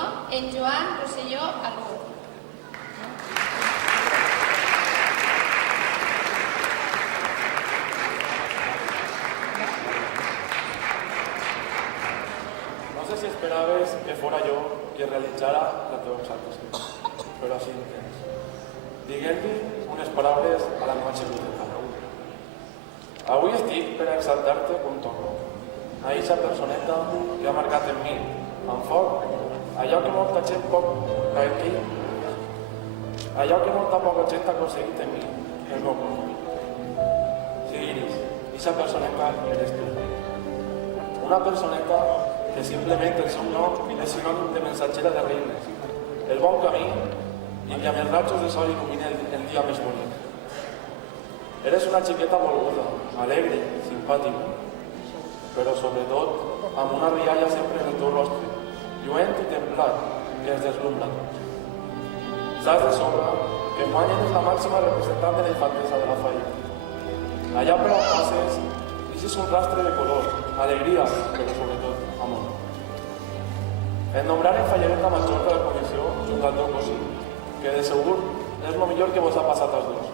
comissió, en Joan Rosselló Arbó. No sé si esperaves que fora jo qui realitzara la teva exaltació, però així ho tens. Diguem-li unes paraules a la meva xiqueta. Avui estic per exaltar-te com toco. A eixa personeta que ha marcat en mi, amb foc, allò que molta gent poca gent ha aconseguit en mi, el meu cor. Sí, Iris, eixa personeta eres tu. Una personeta que simplement el seu nom és sinònim de mensatgera de reines, el bon camí i que amb els rajos de sol il·lumina el dia més bonic. Eres una xiqueta volguda, alegre, simpàtica, però sobretot amb una rialla sempre en el teu rostre, lluent i templat, que ens deslumbra tots. Saps de sobre que Fanny és la màxima representant de la infantesa de la falla. Allà per on passes, deixes un rastre de color, alegria, però sobretot amor. Et nombrarem fallareta major de la comissió junt al teu cosí, que de segur és el millor que vos ha passat als dos.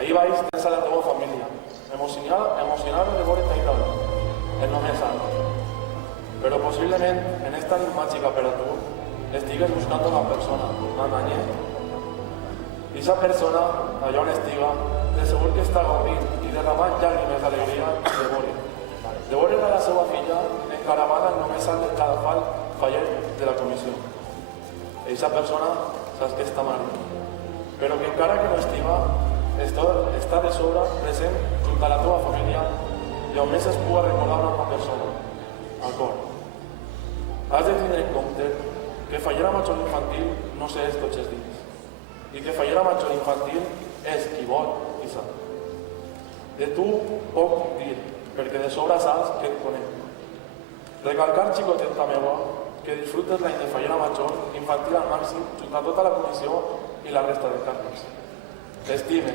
Ahir vaig tens a la teva família, emocionada de veure t'ahir el només alt. Però possiblement en esta nit màgica per a tu estigues buscant una persona, una anyet. I aquesta persona, allà on estiga, de segur que està gaudint i derramant llàgrimes d'alegria de veure a la seva filla en caravana el només alt del cadafal fallet de la comissió. Aquesta persona saps que està mare, però que encara que no estima, està de sobre present junt a la teva família i on més es pugui recordar una persona, al cor. Has de tenir en compte que fallera major infantil no s'és tots els dies i que fallera major infantil és qui vol i sap. De tu poc dir, perquè de sobre saps que et conec. Recalcar, xicoteta meua, que disfrutes l'any de fallera major infantil al màxim junt a tota la comissió i la resta de carnes. T'estime.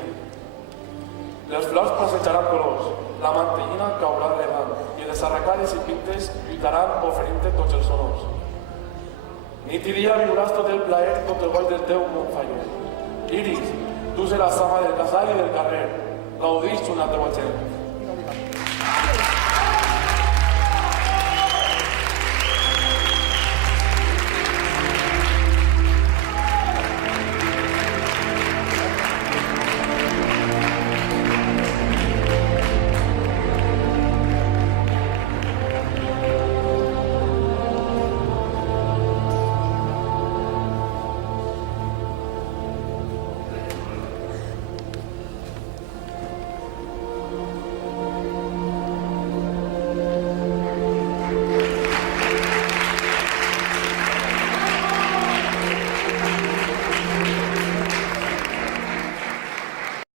Les flors passejaran colors, la mantellina caurà regant i les arracades i pintes lluitaran oferint-te tots els honors. Nit i dia viuràs tot el plaer, tot el goig del teu món fallut. Iris, tu seràs ama del casal i del carrer, gaudix junt a la teua gent.